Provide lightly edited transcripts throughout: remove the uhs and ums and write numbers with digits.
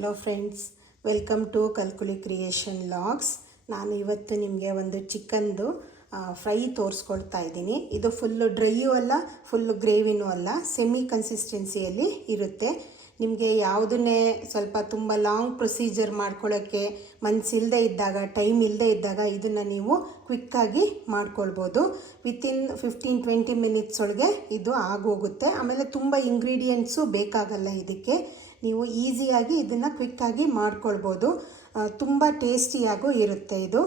Hello friends, welcome to ಕಲ್ಕುಲಿ creation logs. ನಾನು ಇವತ್ತು ನಿಮಗೆ ಒಂದು ಚಿಕನ್ದು ಫ್ರೈ ತೋರಿಸ್ಕೊಳ್ತಾ ಇದ್ದೀನಿ. ಇದು ಫುಲ್ಲು ಡ್ರೈಯೂ ಅಲ್ಲ, ಫುಲ್ಲು ಗ್ರೇವಿನೂ ಅಲ್ಲ, ಸೆಮಿ ಕನ್ಸಿಸ್ಟೆನ್ಸಿಯಲ್ಲಿ ಇರುತ್ತೆ. ನಿಮಗೆ ಯಾವುದನ್ನೇ ಸ್ವಲ್ಪ ತುಂಬ ಲಾಂಗ್ ಪ್ರೊಸೀಜರ್ ಮಾಡ್ಕೊಳ್ಳೋಕ್ಕೆ ಮನಸ್ಸಿಲ್ಲದೆ ಇದ್ದಾಗ, ಟೈಮ್ ಇಲ್ಲದೆ ಇದ್ದಾಗ ಇದನ್ನು ನೀವು ಕ್ವಿಕ್ಕಾಗಿ ಮಾಡ್ಕೊಳ್ಬೋದು. ವಿತಿನ್ 15-20 ಮಿನಿಟ್ಸ್ ಒಳಗೆ ಇದು ಆಗೋಗುತ್ತೆ. ಆಮೇಲೆ ತುಂಬ ಇಂಗ್ರೀಡಿಯೆಂಟ್ಸು ಬೇಕಾಗಲ್ಲ ಇದಕ್ಕೆ. ನೀವು ಈಸಿಯಾಗಿ ಇದನ್ನು ಕ್ವಿಕ್ಕಾಗಿ ಮಾಡ್ಕೊಳ್ಬೋದು. ತುಂಬ ಟೇಸ್ಟಿಯಾಗೂ ಇರುತ್ತೆ ಇದು.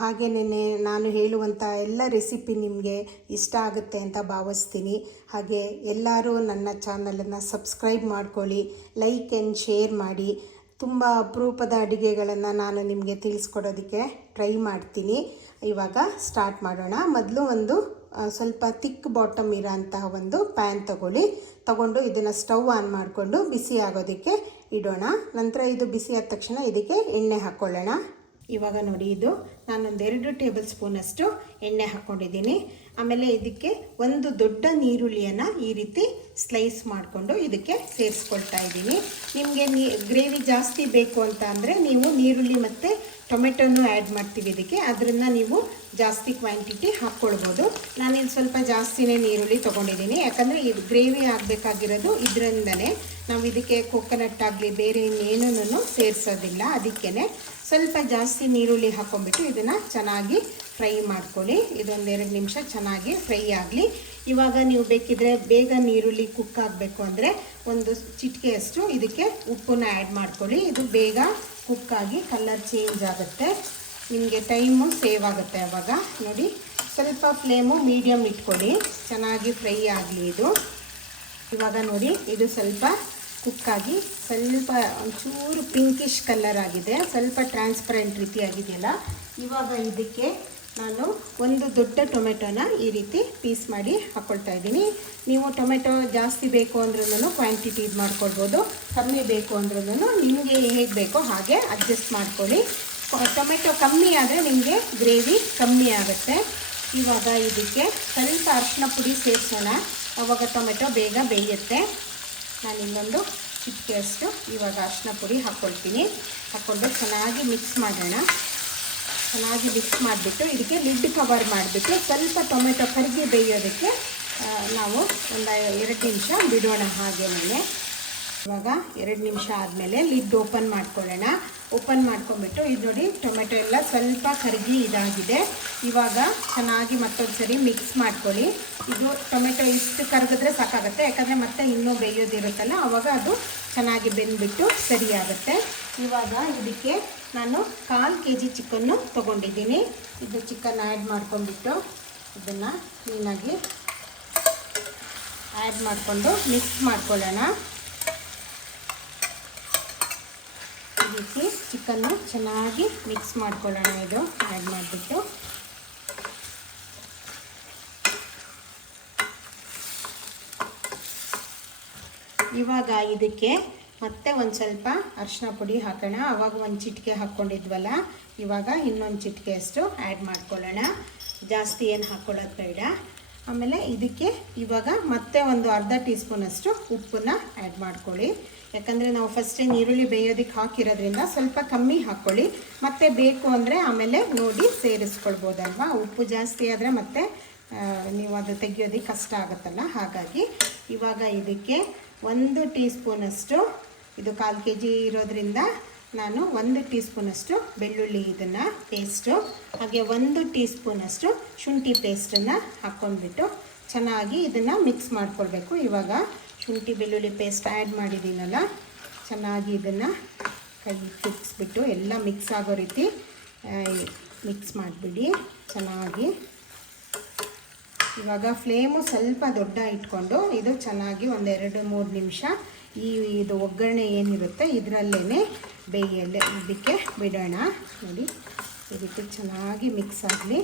ಹಾಗೆಯೇ ನಾನು ಹೇಳುವಂಥ ಎಲ್ಲ ರೆಸಿಪಿ ನಿಮಗೆ ಇಷ್ಟ ಆಗುತ್ತೆ ಅಂತ ಭಾವಿಸ್ತೀನಿ. ಹಾಗೆ ಎಲ್ಲರೂ ನನ್ನ ಚಾನಲನ್ನು ಸಬ್ಸ್ಕ್ರೈಬ್ ಮಾಡ್ಕೊಳ್ಳಿ, ಲೈಕ್ ಆ್ಯಂಡ್ ಶೇರ್ ಮಾಡಿ. ತುಂಬ ಅಪರೂಪದ ಅಡುಗೆಗಳನ್ನು ನಾನು ನಿಮಗೆ ತಿಳಿಸ್ಕೊಡೋದಕ್ಕೆ ಟ್ರೈ ಮಾಡ್ತೀನಿ. ಇವಾಗ ಸ್ಟಾರ್ಟ್ ಮಾಡೋಣ. ಮೊದಲು ಒಂದು ಸ್ವಲ್ಪ ತಿಕ್ ಬಾಟಮ್ ಇರೋಂತಹ ಒಂದು ಪ್ಯಾನ್ ತಗೊಂಡು ಇದನ್ನು ಸ್ಟವ್ ಆನ್ ಮಾಡಿಕೊಂಡು ಬಿಸಿ ಆಗೋದಕ್ಕೆ ಇಡೋಣ. ನಂತರ ಇದು ಬಿಸಿ ಆದ ತಕ್ಷಣ ಇದಕ್ಕೆ ಎಣ್ಣೆ ಹಾಕ್ಕೊಳ್ಳೋಣ. ಇವಾಗ ನೋಡಿ, ಇದು ನಾನೊಂದು 2 ಟೇಬಲ್ ಸ್ಪೂನಷ್ಟು ಎಣ್ಣೆ ಹಾಕ್ಕೊಂಡಿದ್ದೀನಿ. ಆಮೇಲೆ ಇದಕ್ಕೆ ಒಂದು ದೊಡ್ಡ ನೀರುಳ್ಳಿಯನ್ನು ಈ ರೀತಿ ಸ್ಲೈಸ್ ಮಾಡಿಕೊಂಡು ಇದಕ್ಕೆ ಸೇರಿಸ್ಕೊಳ್ತಾ ಇದ್ದೀನಿ. ನಿಮಗೆ ಗ್ರೇವಿ ಜಾಸ್ತಿ ಬೇಕು ಅಂತ ಅಂದರೆ ನೀವು ನೀರುಳ್ಳಿ ಮತ್ತು ಟೊಮೆಟೊನೂ ಆ್ಯಡ್ ಮಾಡ್ತೀವಿ ಇದಕ್ಕೆ, ಅದನ್ನು ನೀವು ಜಾಸ್ತಿ ಕ್ವಾಂಟಿಟಿ ಹಾಕ್ಕೊಳ್ಬೋದು. ನಾನಿಲ್ಲಿ ಸ್ವಲ್ಪ ಜಾಸ್ತಿನೇ ನೀರುಳ್ಳಿ ತೊಗೊಂಡಿದ್ದೀನಿ, ಯಾಕಂದರೆ ಇದು ಗ್ರೇವಿ ಆಗಬೇಕಾಗಿರೋದು ಇದರಿಂದನೇ. ನಾವು ಇದಕ್ಕೆ ಕೊಕೊನಟ್ ಆಗಲಿ ಬೇರೆ ಇನ್ನೇನೂ ಸೇರಿಸೋದಿಲ್ಲ. ಅದಕ್ಕೇ ಸ್ವಲ್ಪ ಜಾಸ್ತಿ ನೀರುಳ್ಳಿ ಹಾಕ್ಕೊಂಡ್ಬಿಟ್ಟು ಇದನ್ನು ಚೆನ್ನಾಗಿ ಫ್ರೈ ಮಾಡ್ಕೊಳ್ಳಿ. ಇದೊಂದು 2 ನಿಮಿಷ ಚೆನ್ನಾಗಿ ಫ್ರೈ ಆಗಲಿ. ಇವಾಗ ನೀವು ಬೇಕಿದ್ರೆ ಬೇಗ ನೀರುಳ್ಳಿ ಕುಕ್ ಆಗಬೇಕು ಅಂದರೆ ಒಂದು ಚಿಟಿಕೆಯಷ್ಟು ಇದಕ್ಕೆ ಉಪ್ಪನ್ನ ಆ್ಯಡ್ ಮಾಡ್ಕೊಳ್ಳಿ. ಇದು ಬೇಗ ಕುಕ್ಕಾಗಿ ಕಲರ್ ಚೇಂಜ್ ಆಗುತ್ತೆ, ನಿಮಗೆ ಟೈಮು ಸೇವ್ ಆಗುತ್ತೆ. ಆವಾಗ ನೋಡಿ, ಸ್ವಲ್ಪ ಫ್ಲೇಮು ಮೀಡಿಯಮ್ ಇಟ್ಕೊಳ್ಳಿ, ಚೆನ್ನಾಗಿ ಫ್ರೈ ಆಗಲಿ ಇದು. ಇವಾಗ ನೋಡಿ, ಇದು ಸ್ವಲ್ಪ ಕುಕ್ಕಾಗಿ ಸ್ವಲ್ಪ ಒಂಚೂರು ಪಿಂಕಿಶ್ ಕಲರ್ ಆಗಿದೆ, ಸ್ವಲ್ಪ ಟ್ರಾನ್ಸ್ಪರೆಂಟ್ ರೀತಿ ಆಗಿದೆಯಲ್ಲ. ಇವಾಗ ಇದಕ್ಕೆ ನಾನು ಒಂದು ದೊಡ್ಡ ಟೊಮೆಟೊನ ಈ ರೀತಿ ಪೀಸ್ ಮಾಡಿ ಹಾಕ್ಕೊಳ್ತಾ ಇದ್ದೀನಿ. ನೀವು ಟೊಮೆಟೊ ಜಾಸ್ತಿ ಬೇಕು ಅಂದ್ರೂ ಕ್ವಾಂಟಿಟಿ ಇದು ಮಾಡ್ಕೊಳ್ಬೋದು, ಕಮ್ಮಿ ಬೇಕು ಅಂದ್ರೂ ನಿಮಗೆ ಹೇಗೆ ಬೇಕೋ ಹಾಗೆ ಅಡ್ಜಸ್ಟ್ ಮಾಡ್ಕೊಳ್ಳಿ. ಟೊಮೆಟೊ ಕಮ್ಮಿ ಆದರೆ ನಿಮಗೆ ಗ್ರೇವಿ ಕಮ್ಮಿ ಆಗುತ್ತೆ. ಇವಾಗ ಇದಕ್ಕೆ ಸ್ವಲ್ಪ ಅರಿಶಿನ ಪುಡಿ ಸೇರಿಸೋಣ, ಆವಾಗ ಟೊಮೆಟೊ ಬೇಗ ಬೇಯುತ್ತೆ. ನಾನು ಇನ್ನೊಂದು ಚಿಟಿಕೆಯಷ್ಟು ಇವಾಗ ಅರಿಶಿನ ಪುಡಿ ಹಾಕ್ಕೊಂಡು ಚೆನ್ನಾಗಿ ಮಿಕ್ಸ್ ಮಾಡೋಣ. ಚೆನ್ನಾಗಿ ಮಿಕ್ಸ್ ಮಾಡಿಬಿಟ್ಟು ಇದಕ್ಕೆ ಲಿಡ್ ಕವರ್ ಮಾಡಿಬಿಟ್ಟು ಸ್ವಲ್ಪ ಟೊಮೆಟೊ ಕರಗಿ ಬೇಯೋದಕ್ಕೆ ನಾವು ಒಂದು 2 ನಿಮಿಷ ಬಿಡೋಣ. ಹಾಗೇನೇ ಇವಾಗ 2 ನಿಮಿಷ ಆದಮೇಲೆ ಲಿಡ್ ಓಪನ್ ಮಾಡ್ಕೊಳ್ಳೋಣ. ಓಪನ್ ಮಾಡ್ಕೊಂಬಿಟ್ಟು ಇದು ನೋಡಿ, ಟೊಮೆಟೊ ಎಲ್ಲ ಸ್ವಲ್ಪ ಕರಗಿ ಇದಾಗಿದೆ. ಇವಾಗ ಚೆನ್ನಾಗಿ ಮತ್ತೊಂದು ಸರಿ ಮಿಕ್ಸ್ ಮಾಡ್ಕೊಳ್ಳಿ. ಇದು ಟೊಮೆಟೊ ಇಷ್ಟು ಕರಗಿದ್ರೆ ಸಾಕಾಗುತ್ತೆ, ಯಾಕಂದರೆ ಮತ್ತೆ ಇನ್ನೂ ಬೇಯೋದಿರುತ್ತಲ್ಲ, ಆವಾಗ ಅದು ಚೆನ್ನಾಗಿ ಬೆಂದ್ಬಿಟ್ಟು ಸರಿಯಾಗುತ್ತೆ. ಇವಾಗ ಇದಕ್ಕೆ ನಾನು 1/4 kg ಚಿಕನ್ನು ತೊಗೊಂಡಿದ್ದೀನಿ. ಇದು ಚಿಕನ್ ಆ್ಯಡ್ ಮಾಡ್ಕೊಂಡ್ಬಿಟ್ಟು ಇದನ್ನು ಕ್ಲೀನಾಗಿ ಆ್ಯಡ್ ಮಾಡಿಕೊಂಡು ಮಿಕ್ಸ್ ಮಾಡ್ಕೊಳ್ಳೋಣ. ಈ ರೀತಿ ಚಿಕನ್ನು ಚೆನ್ನಾಗಿ ಮಿಕ್ಸ್ ಮಾಡ್ಕೊಳ್ಳೋಣ. ಇದು ಆ್ಯಡ್ ಮಾಡಿಬಿಟ್ಟು ಇವಾಗ ಇದಕ್ಕೆ ಮತ್ತೆ ಒಂದು ಸ್ವಲ್ಪ ಅರಿಶಿನ ಪುಡಿ ಹಾಕೋಣ. ಆವಾಗ ಒಂದು ಚಿಟಿಕೆ ಹಾಕ್ಕೊಂಡಿದ್ವಲ್ಲ, ಇವಾಗ ಇನ್ನೊಂದು ಚಿಟಿಕೆಯಷ್ಟು ಆ್ಯಡ್ ಮಾಡ್ಕೊಳ್ಳೋಣ. ಜಾಸ್ತಿ ಏನು ಹಾಕ್ಕೊಳ್ಳೋದು ಬೇಡ. ಆಮೇಲೆ ಇದಕ್ಕೆ ಇವಾಗ ಮತ್ತೆ ಒಂದು ಅರ್ಧ ಟೀ ಸ್ಪೂನಷ್ಟು ಉಪ್ಪನ್ನ ಆ್ಯಡ್ ಮಾಡ್ಕೊಳ್ಳಿ. ಯಾಕಂದರೆ ನಾವು ಫಸ್ಟೇ ಈರುಳ್ಳಿ ಬೇಯೋದಕ್ಕೆ ಹಾಕಿರೋದ್ರಿಂದ ಸ್ವಲ್ಪ ಕಮ್ಮಿ ಹಾಕ್ಕೊಳ್ಳಿ. ಮತ್ತೆ ಬೇಕು ಅಂದರೆ ಆಮೇಲೆ ನೋಡಿ ಸೇರಿಸ್ಕೊಳ್ಬೋದಲ್ವ. ಉಪ್ಪು ಜಾಸ್ತಿ ಆದರೆ ಮತ್ತೆ ನೀವು ಅದು ತೆಗಿಯೋದಕ್ಕೆ ಕಷ್ಟ ಆಗುತ್ತಲ್ಲ, ಹಾಗಾಗಿ ಇವಾಗ ಇದಕ್ಕೆ 1 ಟೀ ಸ್ಪೂನಷ್ಟು, ಇದು 1/4 kg ಇರೋದ್ರಿಂದ ನಾನು 1 ಟೀ ಸ್ಪೂನಷ್ಟು ಬೆಳ್ಳುಳ್ಳಿ ಇದನ್ನು ಪೇಸ್ಟು, ಹಾಗೆ 1 ಟೀ ಸ್ಪೂನಷ್ಟು ಶುಂಠಿ ಪೇಸ್ಟನ್ನು ಹಾಕ್ಕೊಂಡ್ಬಿಟ್ಟು ಚೆನ್ನಾಗಿ ಇದನ್ನು ಮಿಕ್ಸ್ ಮಾಡ್ಕೊಳ್ಬೇಕು. ಇವಾಗ ಶುಂಠಿ ಬೆಳ್ಳುಳ್ಳಿ ಪೇಸ್ಟ್ ಆ್ಯಡ್ ಮಾಡಿದ್ದೀನಲ್ಲ, ಚೆನ್ನಾಗಿ ಇದನ್ನು ಕೈ ತಿಕ್ಸ್ಬಿಟ್ಟು ಎಲ್ಲ ಮಿಕ್ಸ್ ಆಗೋ ರೀತಿ ಮಿಕ್ಸ್ ಮಾಡಿಬಿಡಿ ಚೆನ್ನಾಗಿ. ಇವಾಗ ಫ್ಲೇಮು ಸ್ವಲ್ಪ ದೊಡ್ಡ ಇಟ್ಕೊಂಡು ಇದು ಚೆನ್ನಾಗಿ ಒಂದು 2-3 ನಿಮಿಷ ಇದು ಒಗ್ಗರಣೆ ಏನಿರುತ್ತೆ ಇದರಲ್ಲೇ ಬೇಯಲ್ಲೇ ಇದಕ್ಕೆ ಬಿಡೋಣ. ನೋಡಿ, ಈ ರೀತಿ ಚೆನ್ನಾಗಿ ಮಿಕ್ಸ್ ಆಗಲಿ.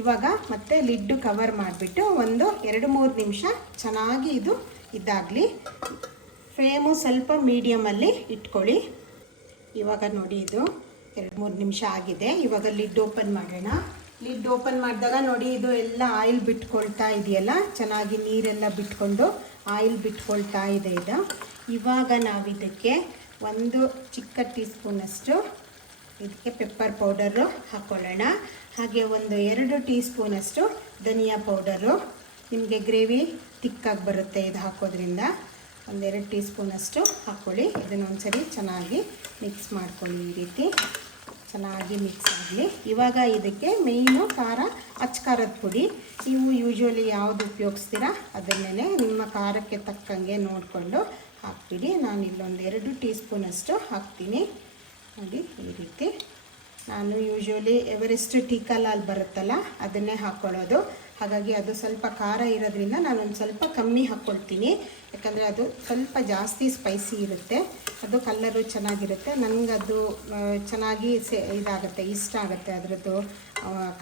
ಇವಾಗ ಮತ್ತೆ ಲಿಡ್ಡು ಕವರ್ ಮಾಡಿಬಿಟ್ಟು ಒಂದು 2-3 ನಿಮಿಷ ಚೆನ್ನಾಗಿ ಇದು ಇದಾಗಲಿ. ಫ್ಲೇಮು ಸ್ವಲ್ಪ ಮೀಡಿಯಮಲ್ಲಿ ಇಟ್ಕೊಳ್ಳಿ. ಇವಾಗ ನೋಡಿ, ಇದು 2-3 ನಿಮಿಷ ಆಗಿದೆ. ಇವಾಗ ಲಿಡ್ ಓಪನ್ ಮಾಡೋಣ. ಲಿಡ್ ಓಪನ್ ಮಾಡಿದಾಗ ನೋಡಿ, ಇದು ಎಲ್ಲ ಆಯಿಲ್ ಬಿಟ್ಕೊಳ್ತಾ ಇದೆಯಲ್ಲ, ಚೆನ್ನಾಗಿ ನೀರೆಲ್ಲ ಬಿಟ್ಕೊಂಡು ಆಯಿಲ್ ಬಿಟ್ಕೊಳ್ತಾ ಇದೆ ಇದು. ಇವಾಗ ನಾವು ಇದಕ್ಕೆ 1 ಚಿಕ್ಕ ಟೀ ಸ್ಪೂನಷ್ಟು ಇದಕ್ಕೆ ಪೆಪ್ಪರ್ ಪೌಡರು ಹಾಕ್ಕೊಳ್ಳೋಣ. ಹಾಗೆ 2 ಟೀ ಸ್ಪೂನಷ್ಟು ಧನಿಯಾ ಪೌಡರು. ನಿಮಗೆ ಗ್ರೇವಿ ತಿಕ್ಕಾಗಿ ಬರುತ್ತೆ ಇದು ಹಾಕೋದ್ರಿಂದ. 2 ಟೀ ಸ್ಪೂನಷ್ಟು ಹಾಕ್ಕೊಳ್ಳಿ. ಇದನ್ನು ಒಂದ್ಸರಿ ಚೆನ್ನಾಗಿ ಮಿಕ್ಸ್ ಮಾಡ್ಕೊಳ್ಳಿ. ಈ ರೀತಿ ಚೆನ್ನಾಗಿ ಮಿಕ್ಸ್ ಆಗಲಿ. ಇವಾಗ ಇದಕ್ಕೆ ಮೇಯ್ನು ಖಾರ, ಅಚ್ಚ ಪುಡಿ. ನೀವು ಯೂಶ್ವಲಿ ಯಾವುದು ಉಪಯೋಗಿಸ್ತೀರಾ ಅದನ್ನೇ ನಿಮ್ಮ ಖಾರಕ್ಕೆ ತಕ್ಕಂಗೆ ನೋಡಿಕೊಂಡು ಹಾಕ್ಬಿಡಿ. ನಾನು ಇಲ್ಲೊಂದು 2 ಟೀ ಸ್ಪೂನಷ್ಟು ಹಾಕ್ತೀನಿ. ನೋಡಿ ಈ ರೀತಿ. ನಾನು ಯೂಶ್ವಲಿ ಎವರೆಸ್ಟ್ ಟೀ ಕಲಾಲ್ ಬರುತ್ತಲ್ಲ ಅದನ್ನೇ ಹಾಕ್ಕೊಳ್ಳೋದು. ಹಾಗಾಗಿ ಅದು ಸ್ವಲ್ಪ ಖಾರ ಇರೋದ್ರಿಂದ ನಾನೊಂದು ಸ್ವಲ್ಪ ಕಮ್ಮಿ ಹಾಕ್ಕೊಳ್ತೀನಿ. ಯಾಕಂದರೆ ಅದು ಸ್ವಲ್ಪ ಜಾಸ್ತಿ ಸ್ಪೈಸಿ ಇರುತ್ತೆ, ಅದು ಕಲ್ಲರು ಚೆನ್ನಾಗಿರುತ್ತೆ. ನನಗದು ಚೆನ್ನಾಗಿ ಇದಾಗುತ್ತೆ, ಇಷ್ಟ ಆಗುತ್ತೆ ಅದರದ್ದು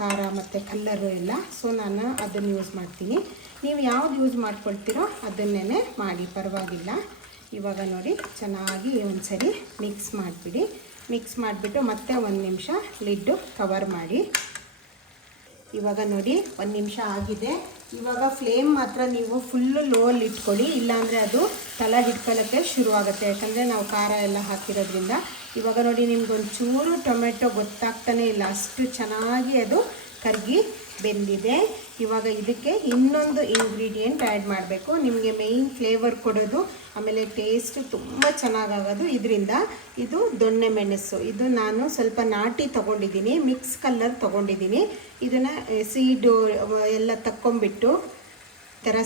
ಖಾರ ಮತ್ತು ಕಲ್ಲರು ಎಲ್ಲ. ಸೊ ನಾನು ಅದನ್ನು ಯೂಸ್ ಮಾಡ್ತೀನಿ. ನೀವು ಯಾವ್ದು ಯೂಸ್ ಮಾಡ್ಕೊಳ್ತೀರೋ ಅದನ್ನೇ ಮಾಡಿ, ಪರವಾಗಿಲ್ಲ. ಇವಾಗ ನೋಡಿ ಚೆನ್ನಾಗಿ ಒಂದು ಸರಿ ಮಿಕ್ಸ್ ಮಾಡಿಬಿಡಿ. ಮಿಕ್ಸ್ ಮಾಡಿಬಿಟ್ಟು ಮತ್ತೆ 1 ನಿಮಿಷ ಲಿಡ್ಡು ಕವರ್ ಮಾಡಿ. ಇವಾಗ ನೋಡಿ 1 ನಿಮಿಷ ಆಗಿದೆ. ಇವಾಗ ಫ್ಲೇಮ್ ಮಾತ್ರ ನೀವು ಫುಲ್ಲು ಲೋಲ್ಲಿ ಇಟ್ಕೊಳ್ಳಿ, ಇಲ್ಲಾಂದರೆ ಅದು ತಲೆ ಹಿಡ್ಕೊಳ್ಳೋಕ್ಕೆ ಶುರುವಾಗುತ್ತೆ. ಯಾಕಂದರೆ ನಾವು ಖಾರ ಎಲ್ಲ ಹಾಕಿರೋದ್ರಿಂದ. ಇವಾಗ ನೋಡಿ ನಿಮ್ಗೊಂಚೂರು ಟೊಮೆಟೊ ಗೊತ್ತಾಗ್ತಾನೆ ಇಲ್ಲ, ಅಷ್ಟು ಚೆನ್ನಾಗಿ ಅದು ಕರಗಿ ಬೆಂದಿದೆ. ಇವಾಗ ಇದಕ್ಕೆ ಇನ್ನೊಂದು ಇಂಗ್ರೀಡಿಯೆಂಟ್ ಆ್ಯಡ್ ಮಾಡಬೇಕು. ನಿಮಗೆ ಮೇಯ್ನ್ ಫ್ಲೇವರ್ ಕೊಡೋದು, ಆಮೇಲೆ ಟೇಸ್ಟ್ ತುಂಬ ಚೆನ್ನಾಗಾಗೋದು ಇದರಿಂದ. ಇದು ದೊಣ್ಣೆ ಮೆಣಸು. ಇದು ನಾನು ಸ್ವಲ್ಪ ನಾಟಿ ತೊಗೊಂಡಿದ್ದೀನಿ, ಮಿಕ್ಸ್ ಕಲರ್ ತೊಗೊಂಡಿದ್ದೀನಿ. ಇದನ್ನು ಸೀಡು ಎಲ್ಲ ತಕ್ಕೊಂಬಿಟ್ಟು,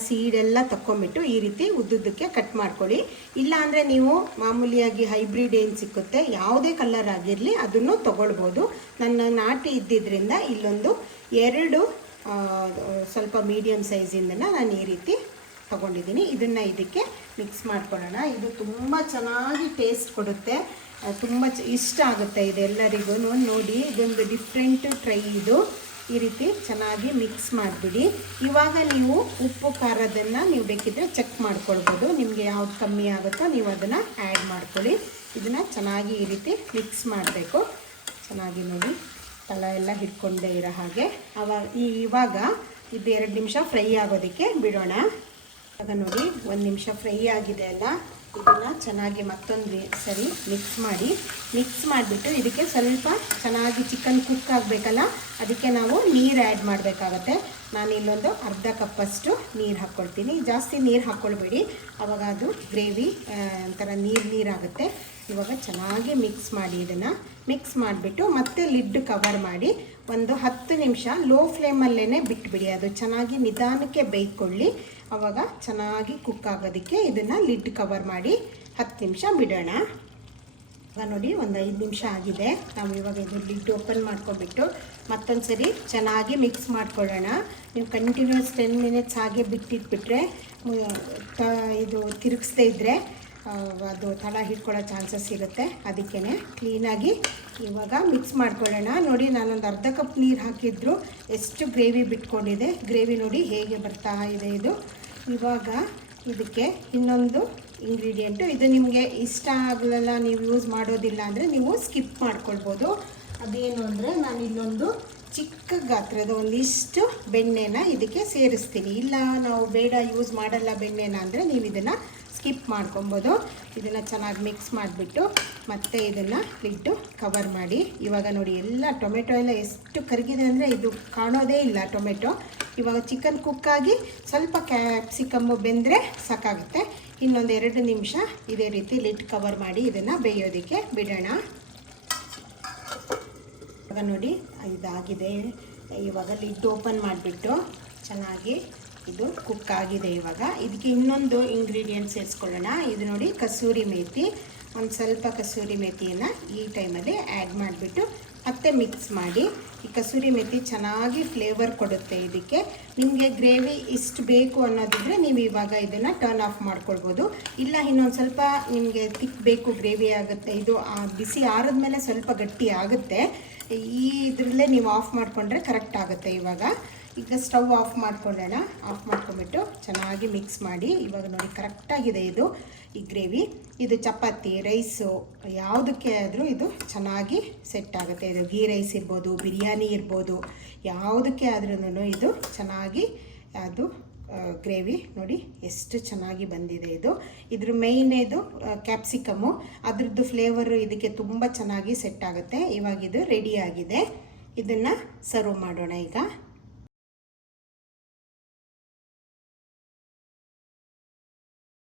ಸೀಡೆಲ್ಲ ತಕ್ಕೊಂಬಿಟ್ಟು ಈ ರೀತಿ ಉದ್ದುದ್ದಕ್ಕೆ ಕಟ್ ಮಾಡ್ಕೊಳ್ಳಿ. ಇಲ್ಲಾಂದರೆ ನೀವು ಮಾಮೂಲಿಯಾಗಿ ಹೈಬ್ರಿಡ್ ಏನು ಸಿಕ್ಕುತ್ತೆ, ಯಾವುದೇ ಕಲರ್ ಆಗಿರಲಿ ಅದನ್ನು ತೊಗೊಳ್ಬೋದು. ನನ್ನ ನಾಟಿ ಇದ್ದಿದ್ದರಿಂದ ಇಲ್ಲೊಂದು 2 ಸ್ವಲ್ಪ ಮೀಡಿಯಮ್ ಸೈಜಿಂದನ ನಾನು ಈ ರೀತಿ ತೊಗೊಂಡಿದ್ದೀನಿ. ಇದನ್ನು ಇದಕ್ಕೆ ಮಿಕ್ಸ್ ಮಾಡ್ಕೊಳ್ಳೋಣ. ಇದು ತುಂಬ ಚೆನ್ನಾಗಿ ಟೇಸ್ಟ್ ಕೊಡುತ್ತೆ, ತುಂಬ ಇಷ್ಟ ಆಗುತ್ತೆ ಇದೆಲ್ಲರಿಗೂ. ನೋಡಿ ಇದೊಂದು ಡಿಫ್ರೆಂಟ್ ಟ್ರೈ ಇದು. ಈ ರೀತಿ ಚೆನ್ನಾಗಿ ಮಿಕ್ಸ್ ಮಾಡಿಬಿಡಿ. ಇವಾಗ ನೀವು ಉಪ್ಪು ಖಾರದನ್ನು ನೀವು ಬೇಕಿದ್ದರೆ ಚೆಕ್ ಮಾಡ್ಕೊಳ್ಬೋದು. ನಿಮಗೆ ಯಾವ್ದು ಕಮ್ಮಿ ಆಗುತ್ತೋ ನೀವು ಅದನ್ನು ಆ್ಯಡ್ ಮಾಡ್ಕೊಳ್ಳಿ. ಇದನ್ನು ಚೆನ್ನಾಗಿ ಈ ರೀತಿ ಮಿಕ್ಸ್ ಮಾಡಬೇಕು. ಚೆನ್ನಾಗಿ ನೋಡಿ ತಲೆ ಎಲ್ಲ ಹಿಡ್ಕೊಂಡೇ ಇರೋ ಹಾಗೆ. ಇವಾಗ ಇದು 2 ನಿಮಿಷ ಫ್ರೈ ಆಗೋದಕ್ಕೆ ಬಿಡೋಣ. ಇವಾಗ ನೋಡಿ 1 ನಿಮಿಷ ಫ್ರೈ ಆಗಿದೆ ಅಲ್ಲ, ಇದನ್ನು ಚೆನ್ನಾಗಿ ಮತ್ತೊಂದು ಸರಿ ಮಿಕ್ಸ್ ಮಾಡಿಬಿಟ್ಟು ಇದಕ್ಕೆ ಸ್ವಲ್ಪ ಚೆನ್ನಾಗಿ ಚಿಕನ್ ಕುಕ್ ಆಗಬೇಕಲ್ಲ, ಅದಕ್ಕೆ ನಾವು ನೀರು ಆ್ಯಡ್ ಮಾಡಬೇಕಾಗತ್ತೆ. ನಾನು ಇಲ್ಲೊಂದು ಅರ್ಧ ಕಪ್ಪಷ್ಟು ನೀರು ಹಾಕ್ಕೊಳ್ತೀನಿ. ಜಾಸ್ತಿ ನೀರು ಹಾಕ್ಕೊಳ್ಬೇಡಿ, ಆವಾಗ ಅದು ಗ್ರೇವಿ ಒಂಥರ ನೀರಾಗುತ್ತೆ. ಇವಾಗ ಚೆನ್ನಾಗಿ ಮಿಕ್ಸ್ ಮಾಡಿ. ಇದನ್ನು ಮಿಕ್ಸ್ ಮಾಡಿಬಿಟ್ಟು ಮತ್ತೆ ಲಿಡ್ ಕವರ್ ಮಾಡಿ ಒಂದು 10 ನಿಮಿಷ ಲೋ ಫ್ಲೇಮಲ್ಲೇ ಬಿಟ್ಬಿಡಿ. ಅದು ಚೆನ್ನಾಗಿ ನಿಧಾನಕ್ಕೆ ಬೇಯ್ಕೊಳ್ಳಿ, ಆವಾಗ ಚೆನ್ನಾಗಿ ಕುಕ್ ಆಗೋದಕ್ಕೆ ಇದನ್ನು ಲಿಡ್ ಕವರ್ ಮಾಡಿ 10 ನಿಮಿಷ ಬಿಡೋಣ. ಇವಾಗ ನೋಡಿ ಒಂದು 5 ನಿಮಿಷ ಆಗಿದೆ. ನಾವು ಇವಾಗ ಇದು ಲಿಡ್ ಓಪನ್ ಮಾಡ್ಕೊಬಿಟ್ಟು ಮತ್ತೊಂದು ಸರಿ ಚೆನ್ನಾಗಿ ಮಿಕ್ಸ್ ಮಾಡ್ಕೊಳ್ಳೋಣ. ನೀವು ಕಂಟಿನ್ಯೂಸ್ 10 ಮಿನಿಟ್ಸ್ ಹಾಗೆ ಬಿಟ್ಟಿಟ್ಬಿಟ್ರೆ ಇದು ತಿರುಗಿಸ್ದೇ ಇದ್ದರೆ ಅದು ತಳ ಹಿಡ್ಕೊಳ್ಳೋ ಚಾನ್ಸಸ್ ಇರುತ್ತೆ. ಅದಕ್ಕೇ ಕ್ಲೀನಾಗಿ ಇವಾಗ ಮಿಕ್ಸ್ ಮಾಡ್ಕೊಳ್ಳೋಣ. ನೋಡಿ ನಾನೊಂದು ಅರ್ಧ ಕಪ್ ನೀರು ಹಾಕಿದ್ರು ಎಷ್ಟು ಗ್ರೇವಿ ಬಿಟ್ಕೊಂಡಿದೆ. ಗ್ರೇವಿ ನೋಡಿ ಹೇಗೆ ಬರ್ತಾ ಇದೆ ಇದು. ಇವಾಗ ಇದಕ್ಕೆ ಇನ್ನೊಂದು ಇಂಗ್ರೀಡಿಯೆಂಟು, ಇದು ನಿಮಗೆ ಇಷ್ಟ ಆಗಲ್ಲ, ನೀವು ಯೂಸ್ ಮಾಡೋದಿಲ್ಲ ಅಂದರೆ ನೀವು ಸ್ಕಿಪ್ ಮಾಡ್ಕೊಳ್ಬೋದು. ಅದೇನು ಅಂದರೆ ನಾನು ಇಲ್ಲೊಂದು ಚಿಕ್ಕ ಗಾತ್ರದ ಒಂದಿಷ್ಟು ಬೆಣ್ಣೆನ ಇದಕ್ಕೆ ಸೇರಿಸ್ತೀನಿ. ಇಲ್ಲ ನಾವು ಬೇಡ ಯೂಸ್ ಮಾಡಲ್ಲ ಬೆಣ್ಣೆನ ಅಂದರೆ ನೀವು ಇದನ್ನು ಸ್ಕಿಪ್ ಮಾಡ್ಕೊಬೋದು. ಇದನ್ನು ಚೆನ್ನಾಗಿ ಮಿಕ್ಸ್ ಮಾಡಿಬಿಟ್ಟು ಮತ್ತೆ ಇದನ್ನು ಲಿಡ್ಡು ಕವರ್ ಮಾಡಿ. ಇವಾಗ ನೋಡಿ ಎಲ್ಲ ಟೊಮೆಟೊ ಎಲ್ಲ ಎಷ್ಟು ಕರಗಿದೆ ಅಂದರೆ ಇದು ಕಾಣೋದೇ ಇಲ್ಲ ಟೊಮೆಟೊ. ಇವಾಗ ಚಿಕನ್ ಕುಕ್ಕಾಗಿ ಸ್ವಲ್ಪ ಕ್ಯಾಪ್ಸಿಕಮ್ಮು ಬೆಂದರೆ ಸಾಕಾಗುತ್ತೆ. ಇನ್ನೊಂದು 2 ನಿಮಿಷ ಇದೇ ರೀತಿ ಲಿಡ್ ಕವರ್ ಮಾಡಿ ಇದನ್ನು ಬೇಯೋದಕ್ಕೆ ಬಿಡೋಣ. ಇವಾಗ ನೋಡಿ ಇದಾಗಿದೆ. ಇವಾಗ ಲಿಡ್ ಓಪನ್ ಮಾಡಿಬಿಟ್ಟು ಚೆನ್ನಾಗಿ ಇದು ಕುಕ್ ಆಗಿದೆ. ಇವಾಗ ಇದಕ್ಕೆ ಇನ್ನೊಂದು ಇಂಗ್ರೀಡಿಯೆಂಟ್ ಸೇರಿಸ್ಕೊಳ್ಳೋಣ. ಇದು ನೋಡಿ ಕಸೂರಿ ಮೇಥಿ. ಒಂದು ಸ್ವಲ್ಪ ಕಸೂರಿ ಮೇಥಿಯನ್ನು ಈ ಟೈಮಲ್ಲಿ ಆ್ಯಡ್ ಮಾಡಿಬಿಟ್ಟು ಮತ್ತೆ ಮಿಕ್ಸ್ ಮಾಡಿ. ಈ ಕಸೂರಿ ಮೇಥಿ ಚೆನ್ನಾಗಿ ಫ್ಲೇವರ್ ಕೊಡುತ್ತೆ ಇದಕ್ಕೆ. ನಿಮಗೆ ಗ್ರೇವಿ ಇಷ್ಟು ಬೇಕು ಅನ್ನೋದಿದ್ರೆ ನೀವು ಇವಾಗ ಇದನ್ನು ಟರ್ನ್ ಆಫ್ ಮಾಡ್ಕೊಳ್ಬೋದು. ಇಲ್ಲ ಇನ್ನೊಂದು ಸ್ವಲ್ಪ ನಿಮಗೆ ತಿಕ್ಕಬೇಕು ಗ್ರೇವಿ ಆಗುತ್ತೆ, ಇದು ಬಿಸಿ ಆರಿದ್ಮೇಲೆ ಸ್ವಲ್ಪ ಗಟ್ಟಿ ಆಗುತ್ತೆ. ಈ ಇದರಲ್ಲೇ ನೀವು ಆಫ್ ಮಾಡಿಕೊಂಡ್ರೆ ಕರೆಕ್ಟ್ ಆಗುತ್ತೆ. ಈಗ ಸ್ಟವ್ ಆಫ್ ಮಾಡ್ಕೊಳ್ಳೋಣ. ಆಫ್ ಮಾಡ್ಕೊಂಬಿಟ್ಟು ಚೆನ್ನಾಗಿ ಮಿಕ್ಸ್ ಮಾಡಿ. ಇವಾಗ ನೋಡಿ ಕರೆಕ್ಟಾಗಿದೆ ಇದು ಈ ಗ್ರೇವಿ. ಇದು ಚಪಾತಿ, ರೈಸು ಯಾವುದಕ್ಕೆ ಆದರೂ ಇದು ಚೆನ್ನಾಗಿ ಸೆಟ್ ಆಗುತ್ತೆ. ಇದು ಗೀ ರೈಸ್ ಇರ್ಬೋದು, ಬಿರಿಯಾನಿ ಇರ್ಬೋದು, ಯಾವುದಕ್ಕೆ ಆದ್ರೂ ಇದು ಚೆನ್ನಾಗಿ ಅದು ಗ್ರೇವಿ ನೋಡಿ ಎಷ್ಟು ಚೆನ್ನಾಗಿ ಬಂದಿದೆ. ಇದ್ರ ಮೇಯ್ನ್ ಇದು ಕ್ಯಾಪ್ಸಿಕಮ್ಮು, ಅದ್ರದ್ದು ಫ್ಲೇವರು ಇದಕ್ಕೆ ತುಂಬ ಚೆನ್ನಾಗಿ ಸೆಟ್ ಆಗುತ್ತೆ. ಇವಾಗ ಇದು ರೆಡಿ ಆಗಿದೆ, ಇದನ್ನು ಸರ್ವ್ ಮಾಡೋಣ ಈಗ.